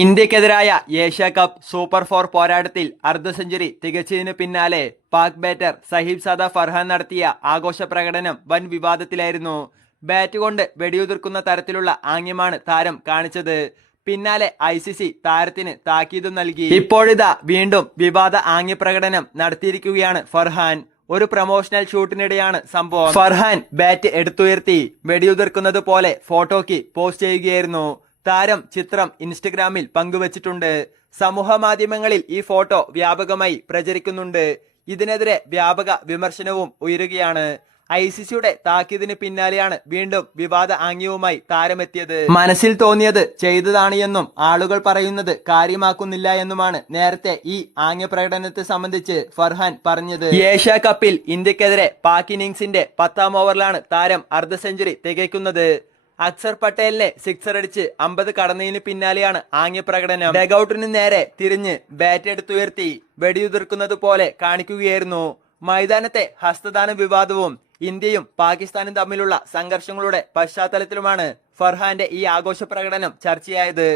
ഇന്ത്യക്കെതിരായ Asia cup super four പോരാട്ടത്തിൽ അർദ്ധ century തികച്ചതിനു പിന്നാലെ പാക് ബാറ്റർ സഹീബ് സാദ ഫർഹാൻ നടത്തിയ ആഘോഷ പ്രകടനം വൻ വിവാദത്തിലായിരുന്നു. ബാറ്റ് കൊണ്ട് വെടിയുതിർക്കുന്ന തരത്തിലുള്ള ആംഗ്യമാണ് താരം കാണിച്ചത്. പിന്നാലെ ഐ സി സി താരത്തിന് താക്കീതും നൽകി. ഇപ്പോഴിതാ വീണ്ടും വിവാദ ആംഗ്യ പ്രകടനം നടത്തിയിരിക്കുകയാണ് ഫർഹാൻ. ഒരു പ്രൊമോഷണൽ ഷൂട്ടിനിടെയാണ് സംഭവം. ഫർഹാൻ ബാറ്റ് എടുത്തുയർത്തി വെടിയുതിർക്കുന്നത് പോലെ ഫോട്ടോയ്ക്ക് പോസ്റ്റ് ചെയ്യുകയായിരുന്നു. താരം ചിത്രം ഇൻസ്റ്റഗ്രാമിൽ പങ്കുവച്ചിട്ടുണ്ട്. സമൂഹ മാധ്യമങ്ങളിൽ ഈ ഫോട്ടോ വ്യാപകമായി പ്രചരിക്കുന്നുണ്ട്. ഇതിനെതിരെ വ്യാപക വിമർശനവും ഉയരുകയാണ്. ഐ സി സിയുടെ താക്കീതിന് പിന്നാലെയാണ് വീണ്ടും വിവാദ ആംഗ്യവുമായി താരമെത്തിയത്. മനസ്സിൽ തോന്നിയത് ചെയ്തതാണ് എന്നും ആളുകൾ പറയുന്നത് കാര്യമാക്കുന്നില്ല എന്നുമാണ് നേരത്തെ ഈ ആംഗ്യ പ്രകടനത്തെ സംബന്ധിച്ച് ഫർഹാൻ പറഞ്ഞത്. ഏഷ്യ കപ്പിൽ ഇന്ത്യക്കെതിരെ പാക് ഇന്നിംഗ്സിന്റെ പത്താം ഓവറിലാണ് താരം അർദ്ധ സെഞ്ചുറി തികയ്ക്കുന്നത്. അക്സർ പട്ടേലിനെ സിക്സർ അടിച്ച് അമ്പത് കടന്നതിന് പിന്നാലെയാണ് ആംഗ്യ പ്രകടനം. ഡഗൌട്ടിന് നേരെ തിരിഞ്ഞ് ബാറ്റ് എടുത്തുയർത്തി വെടിയുതിർക്കുന്നത് പോലെ കാണിക്കുകയായിരുന്നു. മൈതാനത്തെ ഹസ്തദാന വിവാദവും ഇന്ത്യയും പാകിസ്ഥാനും തമ്മിലുള്ള സംഘർഷങ്ങളുടെ പശ്ചാത്തലത്തിലുമാണ് ഫർഹാന്റെ ഈ ആഘോഷ പ്രകടനം ചർച്ചയായത്.